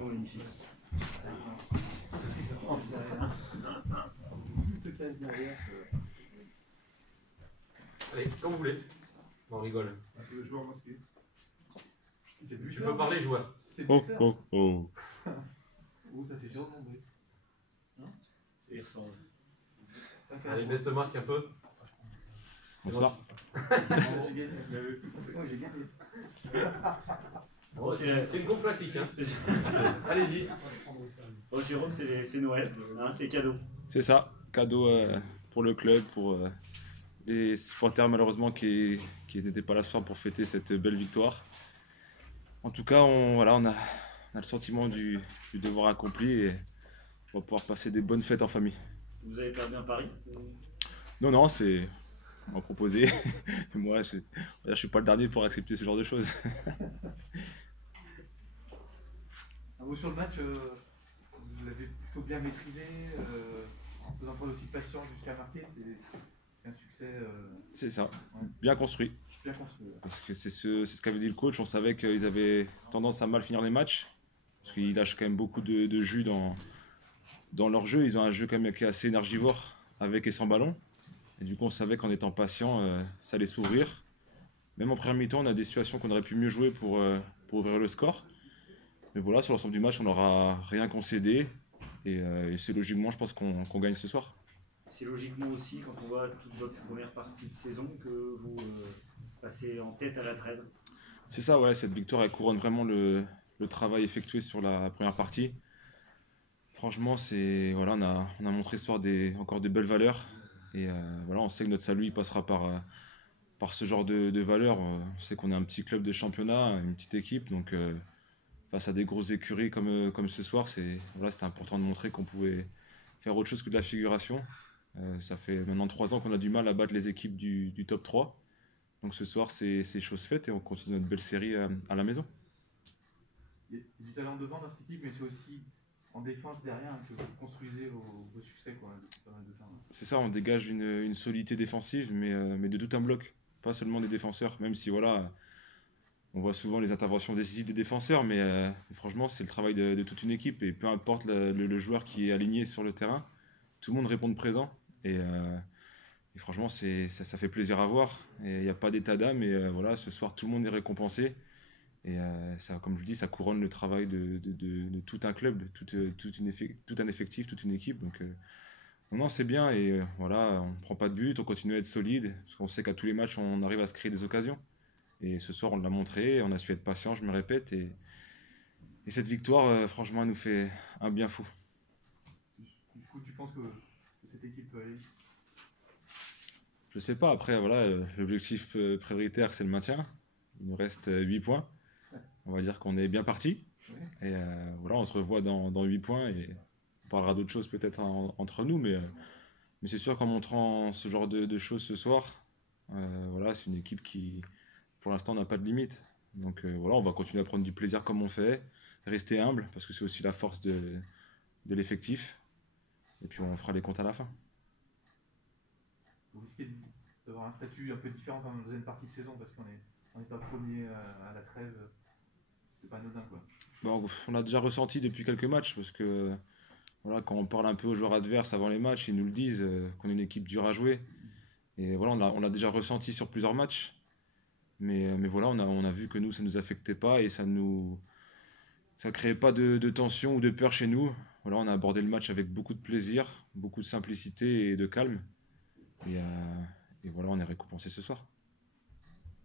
Oh, magnifique. Ce qu'il y a derrière. Allez, quand vous voulez. On rigole. Ah, c'est le joueur masqué. Tu peux parler, joueur. C'est Oh, buteur. oh, oh. Oh, ça c'est Jérôme Mondré. Non? Ça y ressemble. Allez, baisse le masque un peu. Bonsoir. J'ai gagné. J'ai gagné. Bon, C'est une course classique. Hein. Allez-y. Oh, Jérôme, c'est Noël, hein, c'est cadeau. C'est ça, cadeau pour le club, pour les supporters malheureusement qui n'étaient pas là ce soir pour fêter cette belle victoire. En tout cas, on a le sentiment du devoir accompli et on va pouvoir passer des bonnes fêtes en famille. Vous avez perdu un pari? Non, c'est on m'a proposé. Moi, je suis pas le dernier pour accepter ce genre de choses. Un mot sur le match, vous l'avez plutôt bien maîtrisé, en faisant preuve aussi de patience jusqu'à marquer, c'est un succès C'est ça, ouais. bien construit. Bien construit. Ouais. Parce que c'est ce qu'avait dit le coach. On savait qu'ils avaient tendance à mal finir les matchs. Parce qu'ils lâchent quand même beaucoup de jus dans leur jeu. Ils ont un jeu quand même qui est assez énergivore, avec et sans ballon. Et du coup, on savait qu'en étant patient, ça allait s'ouvrir. Même en première mi-temps, on a des situations qu'on aurait pu mieux jouer pour ouvrir le score. Mais voilà, sur l'ensemble du match, on n'aura rien concédé. Et c'est logiquement, je pense, qu'on gagne ce soir. C'est logiquement aussi, quand on voit toute votre première partie de saison, que vous passez en tête à la trêve. C'est ça, ouais. Cette victoire, elle couronne vraiment le travail effectué sur la première partie. Franchement, voilà, on a montré ce soir encore de belles valeurs. Et voilà, on sait que notre salut il passera par ce genre de valeurs. On sait qu'on est un petit club de championnat, une petite équipe. Donc, face à des grosses écuries comme ce soir, c'était important de montrer qu'on pouvait faire autre chose que de la figuration. Ça fait maintenant 3 ans qu'on a du mal à battre les équipes du top 3. Donc ce soir, c'est chose faite et on continue notre belle série à la maison. Il y a du talent devant dans cette équipe, mais c'est aussi en défense derrière que vous construisez vos succès quoi, depuis pas mal de temps. C'est ça, on dégage une solidité défensive, mais de tout un bloc, pas seulement des défenseurs. Même si voilà, on voit souvent les interventions décisives des défenseurs, mais franchement, c'est le travail de toute une équipe. Et peu importe le joueur qui est aligné sur le terrain, tout le monde répond de présent. Et franchement, ça fait plaisir à voir. Il n'y a pas d'état d'âme. Et voilà, ce soir, tout le monde est récompensé. Et ça, comme je vous dis, ça couronne le travail de tout un club, tout un effectif, toute une équipe. Donc, non, c'est bien. Et voilà, on ne prend pas de but, on continue à être solide. Parce qu'on sait qu'à tous les matchs, on arrive à se créer des occasions. Et ce soir, on l'a montré. On a su être patient, je me répète. Et cette victoire, franchement, elle nous fait un bien fou. Du coup, tu penses que cette équipe peut aller? Je sais pas, après, voilà, l'objectif prioritaire, c'est le maintien. Il nous reste 8 points. On va dire qu'on est bien parti. Et voilà, on se revoit dans 8 points et on parlera d'autres choses peut-être entre nous. Mais c'est sûr qu'en montrant ce genre de choses ce soir, voilà, c'est une équipe qui, pour l'instant, n'a pas de limite. Donc voilà, on va continuer à prendre du plaisir comme on fait, rester humble, parce que c'est aussi la force de l'effectif. Et puis on fera les comptes à la fin. Vous risquez d'avoir un statut un peu différent dans la deuxième partie de saison, parce qu'on n'est pas premier à la trêve. C'est pas anodin quoi. Bon, on a déjà ressenti depuis quelques matchs, parce que voilà, quand on parle un peu aux joueurs adverses avant les matchs, ils nous le disent, qu'on est une équipe dure à jouer. Et voilà, on l'a déjà ressenti sur plusieurs matchs. Mais voilà, on a vu que nous, ça ne nous affectait pas et ça créait pas de tension ou de peur chez nous. Voilà, on a abordé le match avec beaucoup de plaisir, beaucoup de simplicité et de calme. Et voilà, on est récompensé ce soir.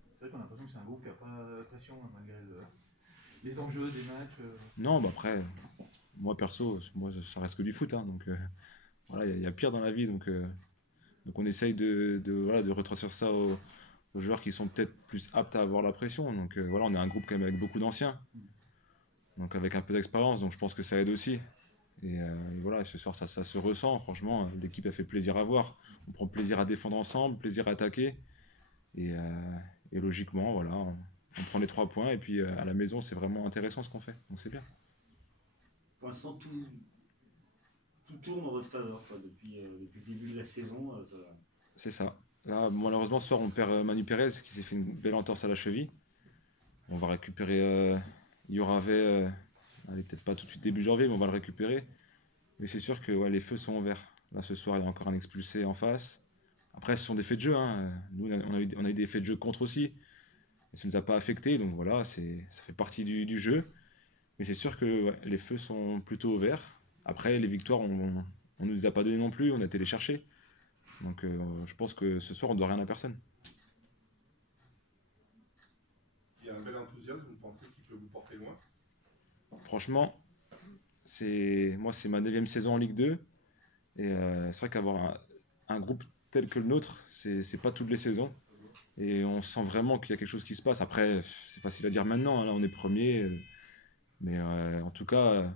C'est vrai qu'on a l'impression que c'est un groupe qui n'a pas de pression malgré les enjeux des matchs. Non, bah après, moi perso, ça reste que du foot. Hein, donc voilà, il y a pire dans la vie. Donc on essaye de retranscrire ça aux joueurs qui sont peut-être plus aptes à avoir la pression. Donc voilà, on est un groupe quand même avec beaucoup d'anciens. Donc avec un peu d'expérience. Donc je pense que ça aide aussi. Et voilà, ce soir, ça se ressent. Franchement, l'équipe a fait plaisir à voir. On prend plaisir à défendre ensemble, plaisir à attaquer. Et logiquement, voilà, on prend les 3 points. Et puis à la maison, c'est vraiment intéressant ce qu'on fait. Donc c'est bien. Pour l'instant, tout tourne en votre faveur quoi, depuis le début de la saison. C'est ça. Là, malheureusement, ce soir, on perd Manu Pérez qui s'est fait une belle entorse à la cheville. On va récupérer Yoravé Allez, peut-être pas tout de suite début janvier, mais on va le récupérer. Mais c'est sûr que ouais, les feux sont ouverts. Là, ce soir, il y a encore un expulsé en face. Après, ce sont des faits de jeu. Hein. Nous, on a eu des faits de jeu contre aussi. Et ça ne nous a pas affectés. Donc voilà, ça fait partie du jeu. Mais c'est sûr que ouais, les feux sont plutôt ouverts. Après, les victoires, on ne nous les a pas données non plus. On a été les chercher. Donc je pense que ce soir, on ne doit rien à personne. Il y a un bel enthousiasme, vous pensez qu'il peut vous porter loin? Franchement, c'est ma 9e saison en Ligue 2. Et c'est vrai qu'avoir un groupe tel que le nôtre, c'est pas toutes les saisons. Et on sent vraiment qu'il y a quelque chose qui se passe. Après, c'est facile à dire maintenant. Hein, là, on est premier. Mais en tout cas,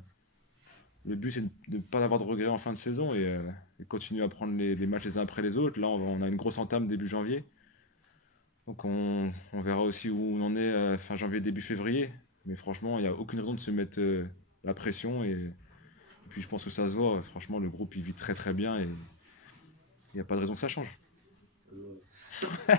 le but, c'est de ne pas avoir de regrets en fin de saison et continuer à prendre les matchs les uns après les autres. Là, on a une grosse entame début janvier. Donc on verra aussi où on en est fin janvier, début février. Mais franchement, il n'y a aucune raison de se mettre la pression. Et puis je pense que ça se voit. Franchement, le groupe, il vit très très bien. Et il n'y a pas de raison que ça change. Ça doit-